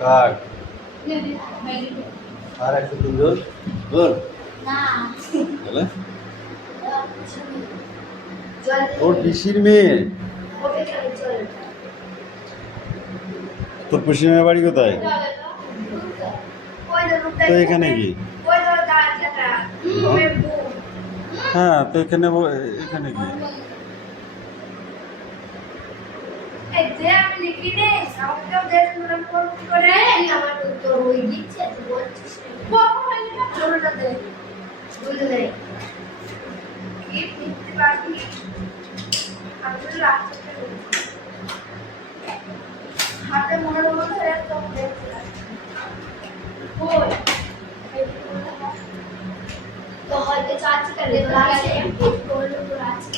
কার আর একটু সুন্দর বল বলে ওর পিসির মেয়ে। তোর পিসির মেয়ে বাড়ি কোথায়? তো এখানে কি? হ্যাঁ তো এখানে এখানে কি? হাতে মনে ধরে তো হয়তো চাচি করে আছে বললো তো আছে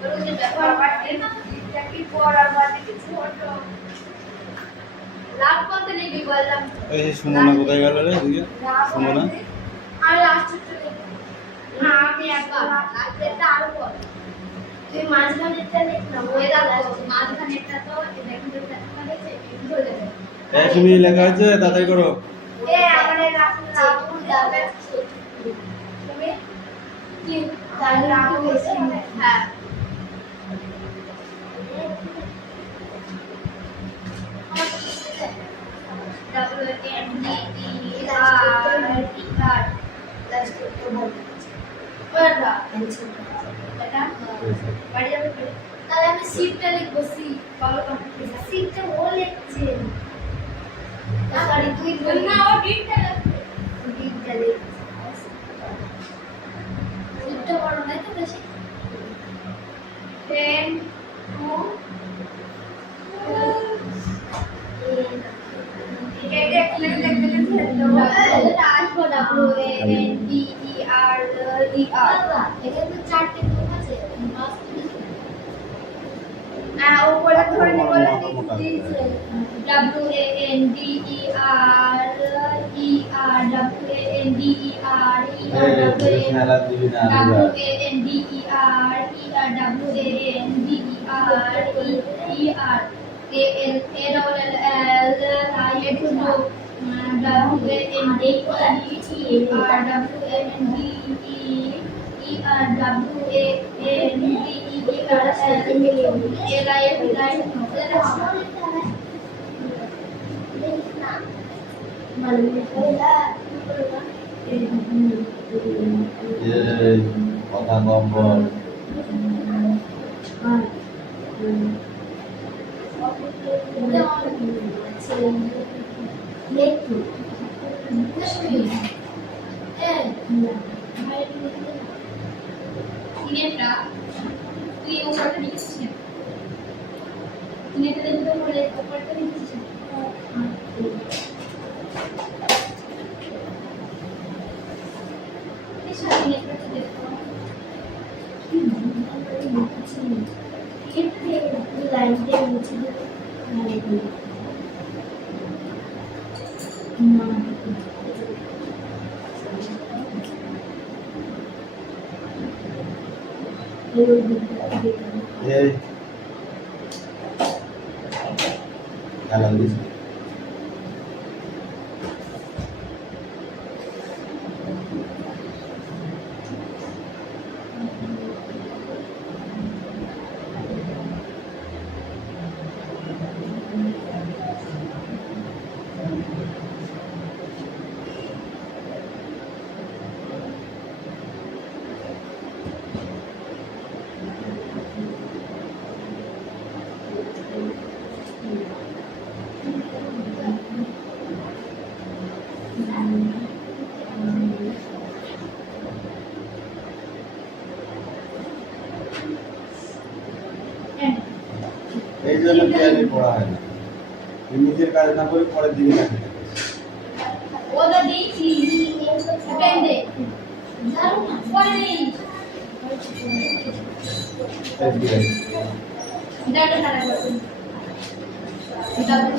বললো যে ব্যাপার বাড়তে না কি পড়ার বাদে কিছু হতো লাভ করতে নেই বললাম। এই সুমনা কোথায় গেল রে? সুমনা আর লাস্ট চলে না আমি একবার লাস্টটা আরো বল তুই মাঝখানেরটা দেখ না ওই দাও মাঝখানেরটা তো দেখুন তো দেখা গেছে একটু ধরে দেবে এক মিনিট লেখা আছে তাড়াতাড়ি করো। এ আমাদের রাস্তা ভুল যাবে তুমি কি তাহলে আমি বলছি হ্যাঁ তাহলে আমি সিটটা লিখবো সি সিটটা ও লিখছে তুই বল না ও ডিটটা লিখছে সিটটা বড় নাই তো বেশি 10 2 এটা একটা লিখতে এটা আসবো WANDER এখানে তো চারটে গ্রুপ আছে উপরে ধরে নিয়ে বলে দিয়েছে কথা কম বল। তুই ওপরটা লিখছিস তুমি এটা দেখতে বলে ওপরটা লিখছিস এই খেলা দিস এই জন্য বিয়ানি পড়া হয় না, নিজের কাজ না করে পরের দিকে থাকে। ওটা দিয়েছি পেন্ডে পরে নেই ডাটা সারা করুন WANDER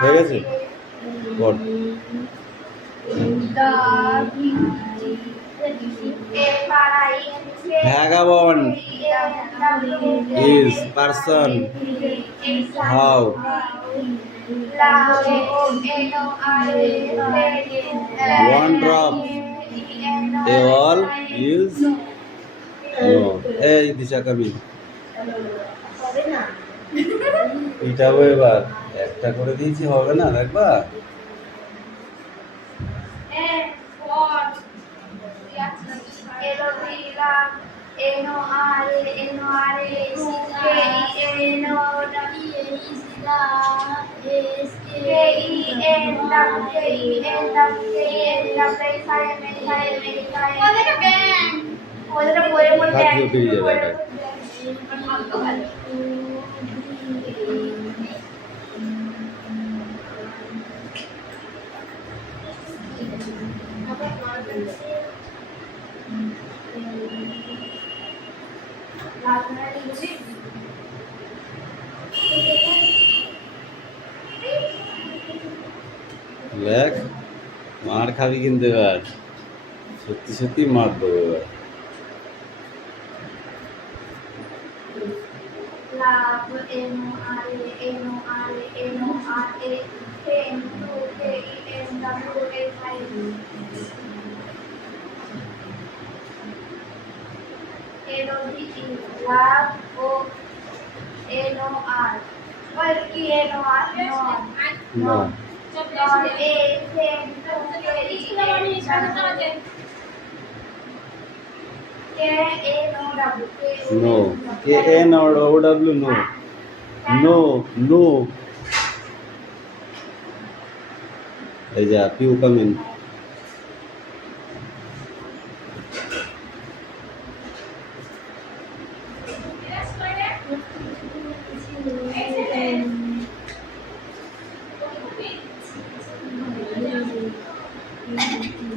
হয়ে গেছে বল vagabond is person how one drop they all use no এই দিশা কবি এটাও এবার একটা করে দিয়েছি হবে না দেখবা হাত দিয়ে বেরিয়ে যাবে একাই। দেখ মার খাবি কিন্তু এবার সত্যি সত্যি মার দেবো এবার না no KN or OW no no no এই যা পিউ কাম ইন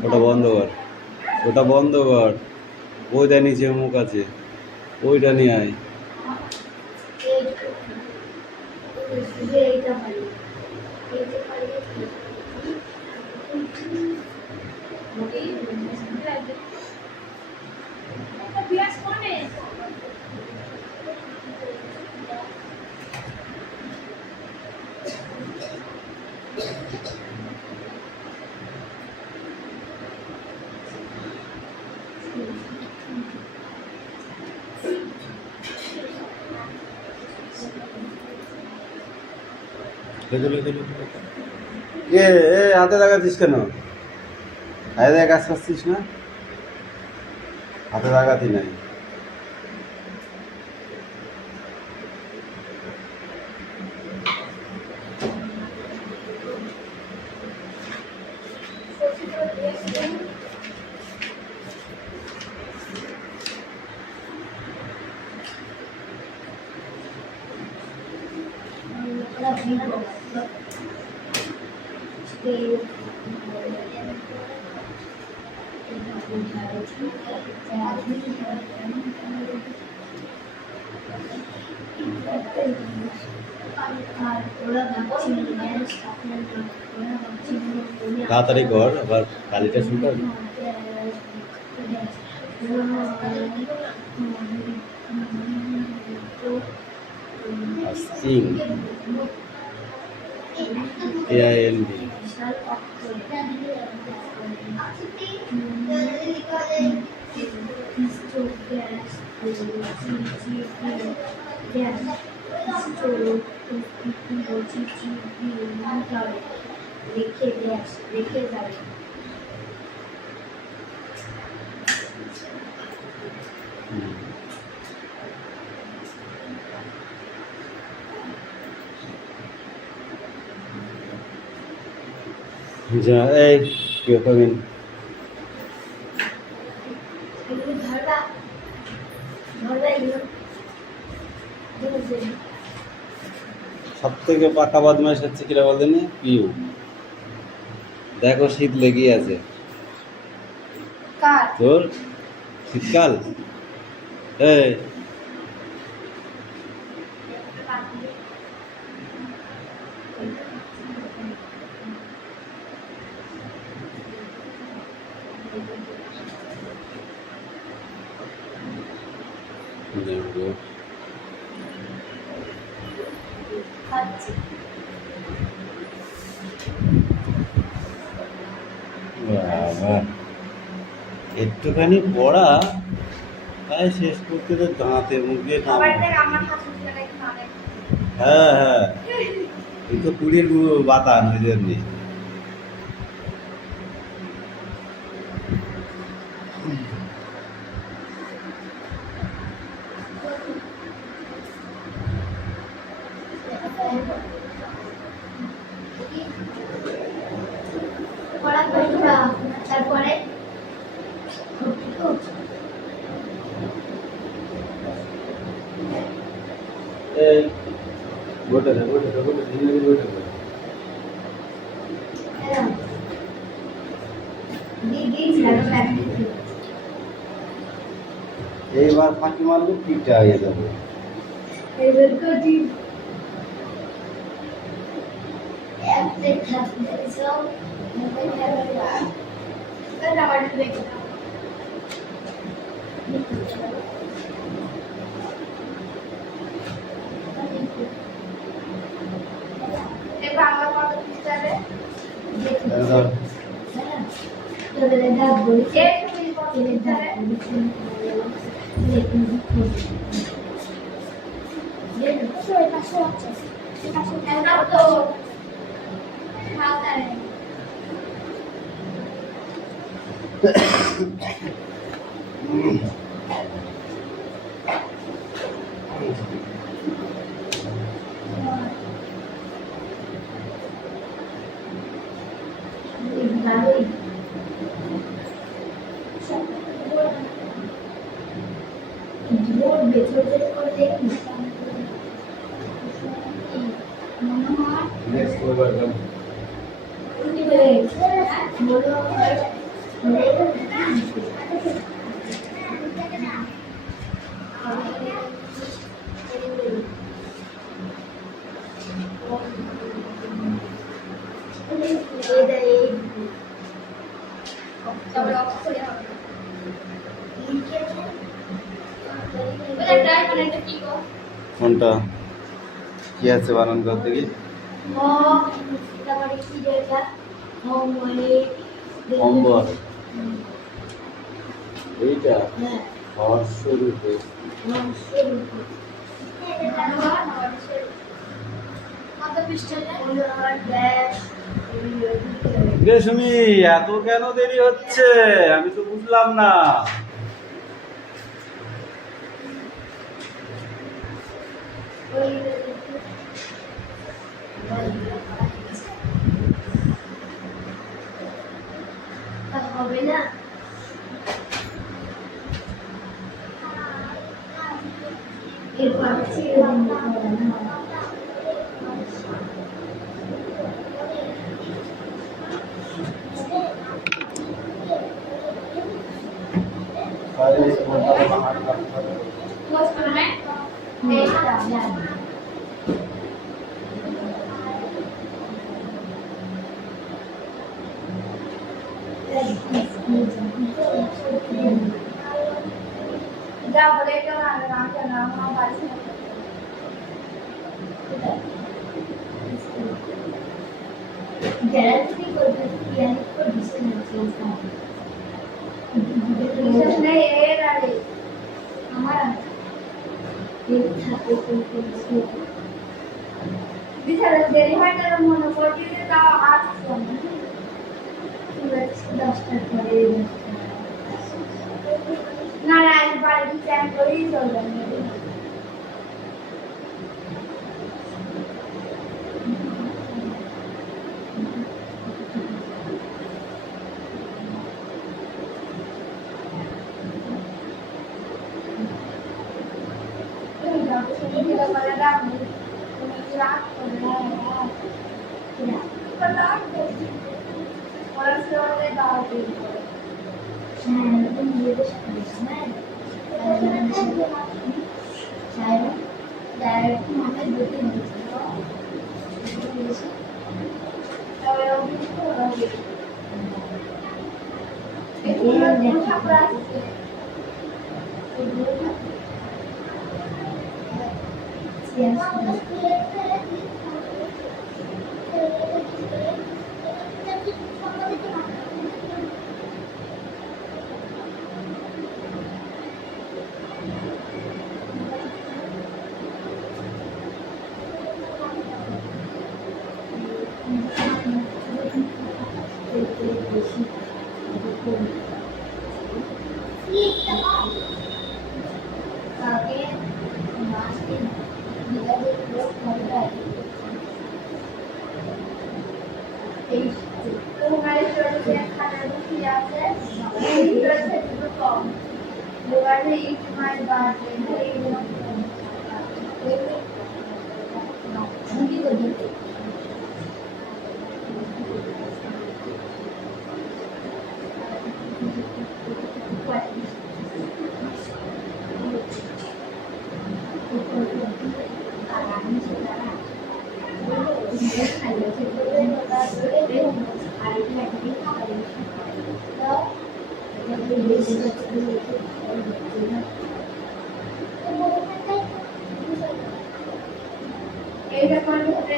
ওটা বন্ধ কর ওটা বন্ধ কর ওইটা নিচে মুখ আছে ওইটা নিয়ে আয় হাতে লাগাচ্ছিস কেন হাতে কাজ করছিস না হাতে লাগাতি নাই তাড়াতাড়ি কর আবার কালিটা শুনতে হবে Sing AIND যা এই কেউ পাবেন এগুলো ধরবা ধরবা এগুলো সব থেকে পাকা বদমাইশ হচ্ছে কিরা বলেন পিউ দেখো শীত লেগে আছে কার তোর শীতকাল এই দেখো খাচ্ছি বাবা একটুখানি পড়া তাই শেষ করতে তো দাঁতে মুখে কাম আবার দেখ আমার হাসিটা দেখে না দেখ হ্যাঁ হ্যাঁ এই তো কুড়ির বাতান ওই জন্য পড়া করবা তারপরে এই গোটা না ধীরে ধীরে গোটা করে এইবার ফাঁকি মারলে পিঠটা আগে যাবে বাংলা কত পিছাবে ধর নেক্সট ওভার দাও কোনটা কি আছে বানান করতে কি হোমওয়ার্ক এইটা হর্ষরূপে শুনি এত কেন দেরি হচ্ছে আমি তো বুঝলাম না হবে না এরপর যা বলে কেন নাম কেন আমার বাড়ি গ্যারান্টি করবে ইয়ানি করে দিছে না বিশ্বাস নেই এর আরে আমার এই থাকে করছে বিচারে দেরি হয় না মনে করতে তাও আজ ঠিক আছে 10টা পরে ওই চলবে এইটা করতে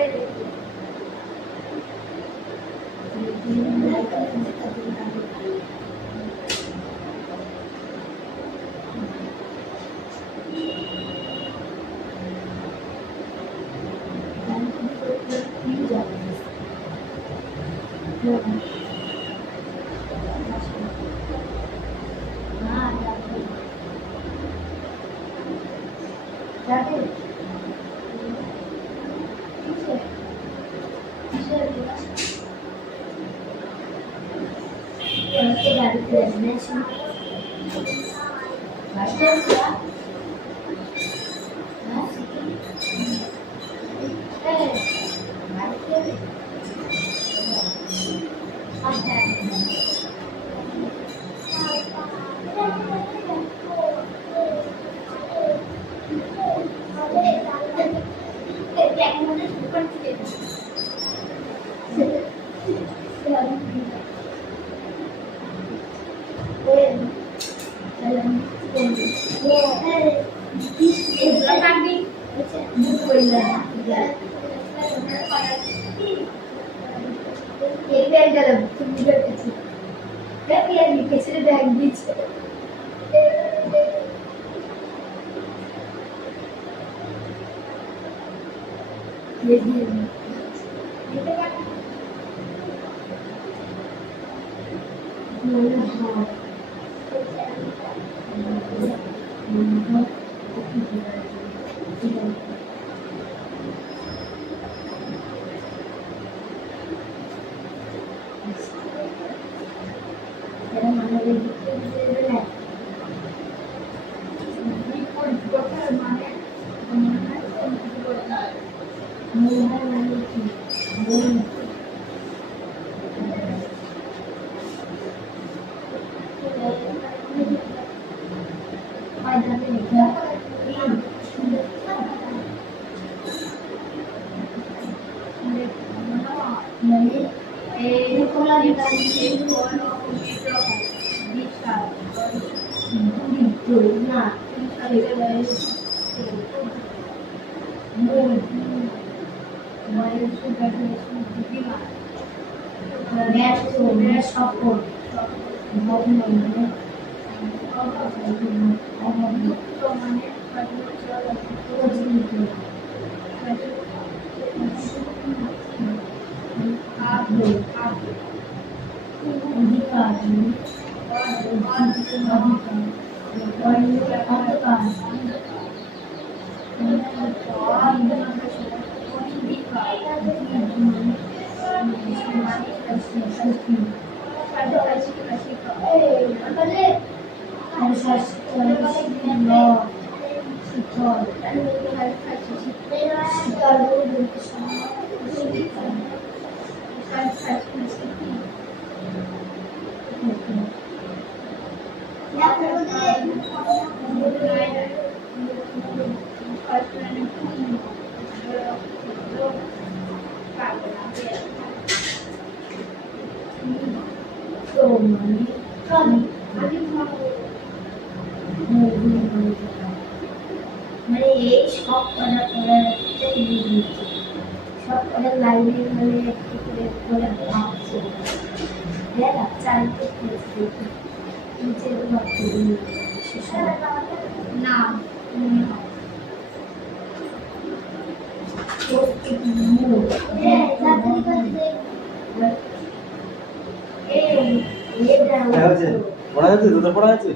अधिकार মানে এই সব কটা পড়ার সব কটা লাইনে মানে একটু করে করে ভাবছে দেখ চাইতে নিচে না পড়া যাচ্ছে দুটো পড়া যাচ্ছে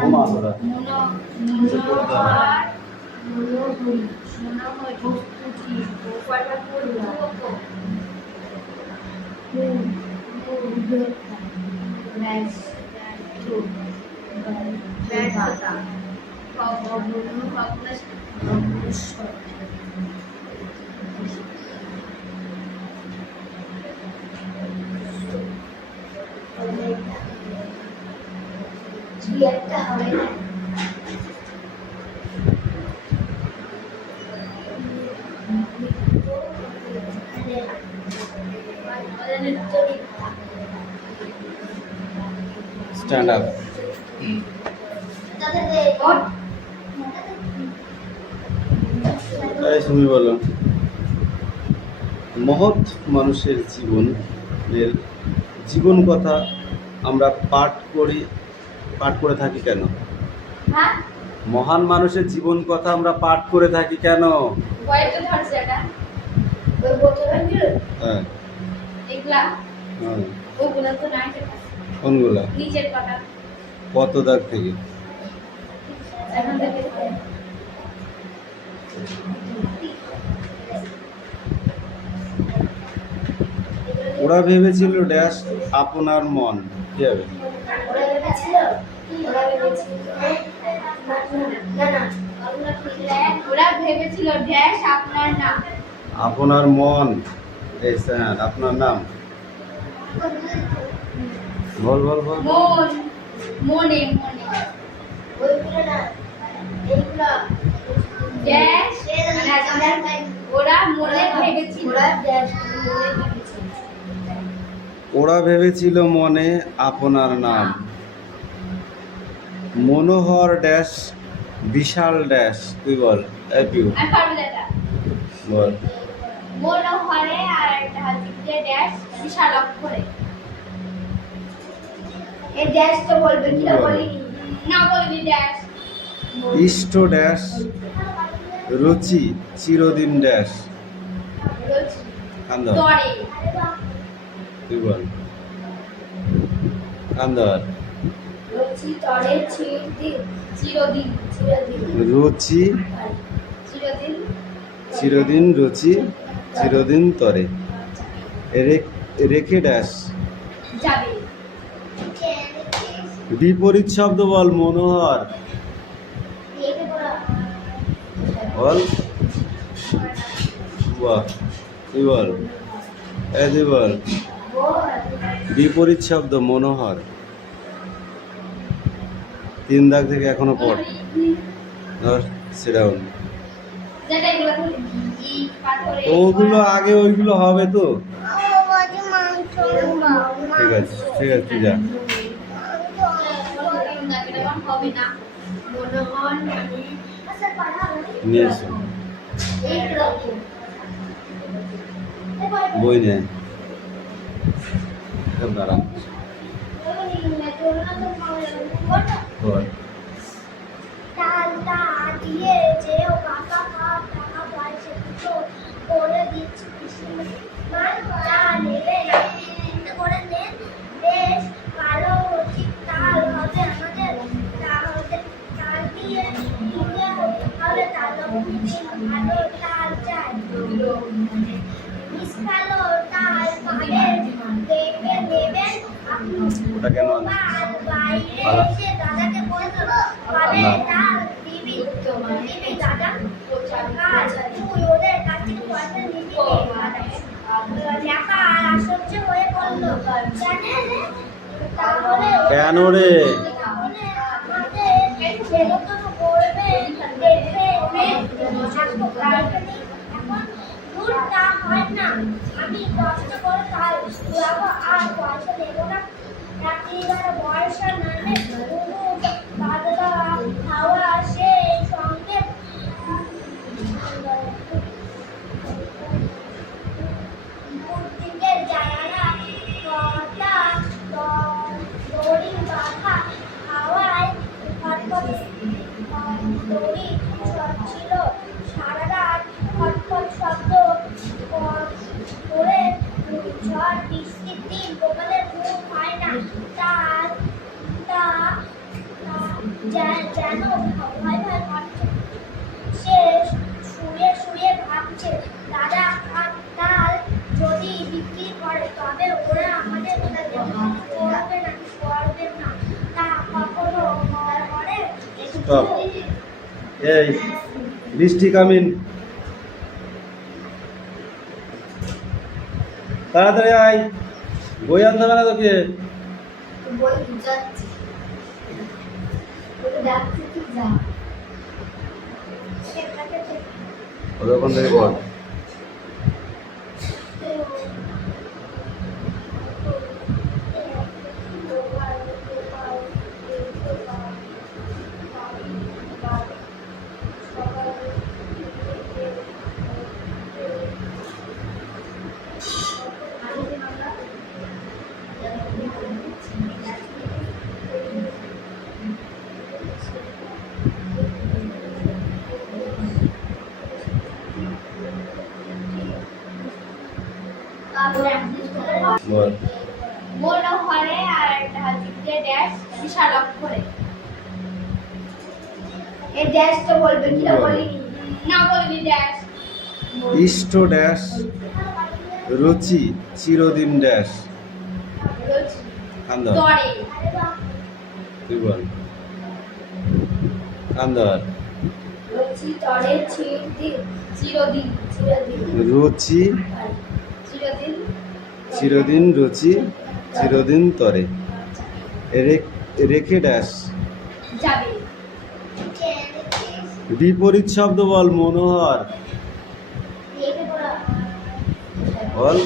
ঘুমা তোরা একটা হবে না স্ট্যান্ড আপ তুমি বলো মহৎ মানুষের জীবন কথা আমরা পাঠ করে থাকি কেন? মহান মানুষের জীবন কথা আমরা পাঠ করে থাকি কেন? হ্যাঁ কোনগুলা? কত দাগ থেকে? ওরা ভেবেছিল ড্যাশ আপনার মন কি হবে? আপনার মন আপনার নাম বল বল বল মনে ওরা ভেবেছিল মনে আপনার নাম মনোহর ড্যাশ বিশাল ড্যাশ তুই বল বল মনোহরে আর ড্যাশ বিশাল অক্ষরে এই ড্যাশ তো বলবে কি বলিনি না বলিনি ড্যাশ ইষ্ট ড্যাশ রুচি চিরদিন ড্যাশ কান্দর তুই বল কান্দর রুচি তরে চিরদিন রুচি চিরদিন রুচি চিরদিন তরে রেখে ড্যাশ যাবে বিপরীত শব্দ বল মনোহর বল তুই বল তুই বল বিপরীত শব্দ মনোহর 3 দাগ থেকে এখনো পড় ধর সিডাউন ওগুলো আগে ওইগুলো হবে তো ঠিক আছে তুই যা নিয়ে এসো বই নেয় দাঁড়া বল করে দিচ্ছি বেশ ভালো উচিত তাল হবে আমাদের তাল দিয়ে হবে তাল ভালো তাল চাই ভালো তাল পাবেন দেবেন আপনি ওটা কেন বাইরে এসে দাদাকে বলতো বলে তার দিবি দাদা কাজ তুই ওদের কাছ থেকে পয়সা নিবি লেখা আর আশ্চর্য হয়ে পড়লো তাহলে কেন রে? তাহলে আমাদের বেরোতো করবে দেখবে এখন দূর তা হয় না আমি কষ্ট করে খাই বাবা আর পয়সা দেবো না রাত্রিবেলা বয়সা নামে বাদলা খাওয়া সেই সঙ্গে দিকে যারা কথা দড়ি বাঁধা হাওয়ায় ফটফট দড়ি ছিল সারা রাত ফটফট শব্দ করে ঝড় বৃষ্টির দিন গোপালের ঘুম হয় না তার তা যেন ভয় ভয় করছে সে শুয়ে শুয়ে ভাবছে দাদা কাল যদি বিক্রি করে তবে ওরা আমাদের করবে না তা কখনো করে Stop. এই বৃষ্টি কামিন, তাড়াতাড়ি আয়, বই আনতে হবে না তোকে। বই বুঝাচ্ছি ওটা ডাকছে কি যা ওখান থেকে বল। বল। মনোহরে আর একটা হচ্ছে ড্যাশ বিশাল অক্ষরে এই ড্যাশটা বলবে কি না বলিনি না বলিনি ড্যাশ ইষ্ট ড্যাশ রুচি চিরদিন ড্যাশ কান্দর, তরে তুই বল কান্দর। রুচি তরে চিরদিন চিরদিন চিরদিন রুচি চিরদিন চিরদিন রুচি চিরদিন তরে রেখে ড্যাশ যাবে বিপরীত শব্দ বল। মনোহর বল,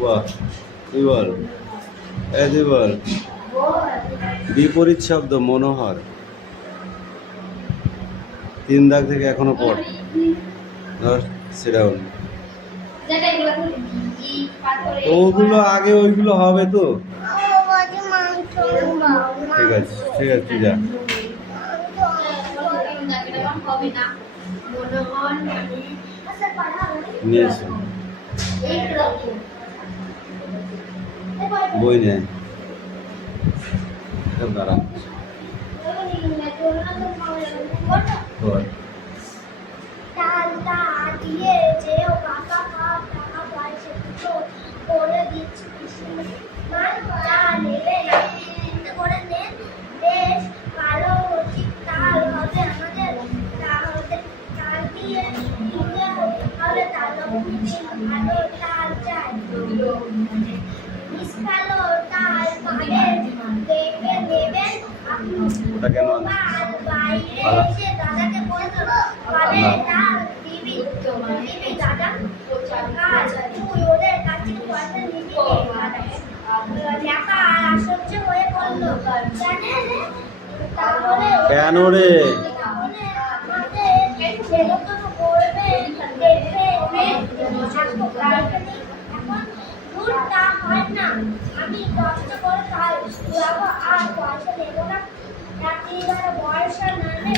বল তুই বল, এই তুই বল। বিপরীত শব্দ মনোহর, 3 দাগ থেকে এখনো পড়। ধর সিডাউন। ওগুলো আগে ওইগুলো হবে তো। ঠিক আছে ঠিক আছে তুই যা। নিয়ে এসো বই নেয় দাঁড়া বল। টাকা দিয়ে যেও কাকা কাপ টাকা পয়সা দুটো করে দিচ্ছি মান যা নেবে চিন্তা করে নেন বেশ ভালো উচিত তাল হবে আমাদের তাল দিয়ে কিনতে হবে তাল ভালো তাল চাই মিসকালো তাল পাবেন দেখবেন নেবেন আপনি ওটা কেন বাইরে এসে দাদাকে বলতো বলে তাল দিবি দাদা কাজ তুই ওদের কাছ থেকে পয়সা নিবি লেখা আর আশ্চর্য হয়ে পড়লো তাহলে কেন রে? তাহলে আমাদের বেরোতো করবে দেখবে এখন দূর তা হয় না আমি কষ্ট করে খাই বাবা আর পয়সা দেবো না রাত্রিবেলা বয়সা নামে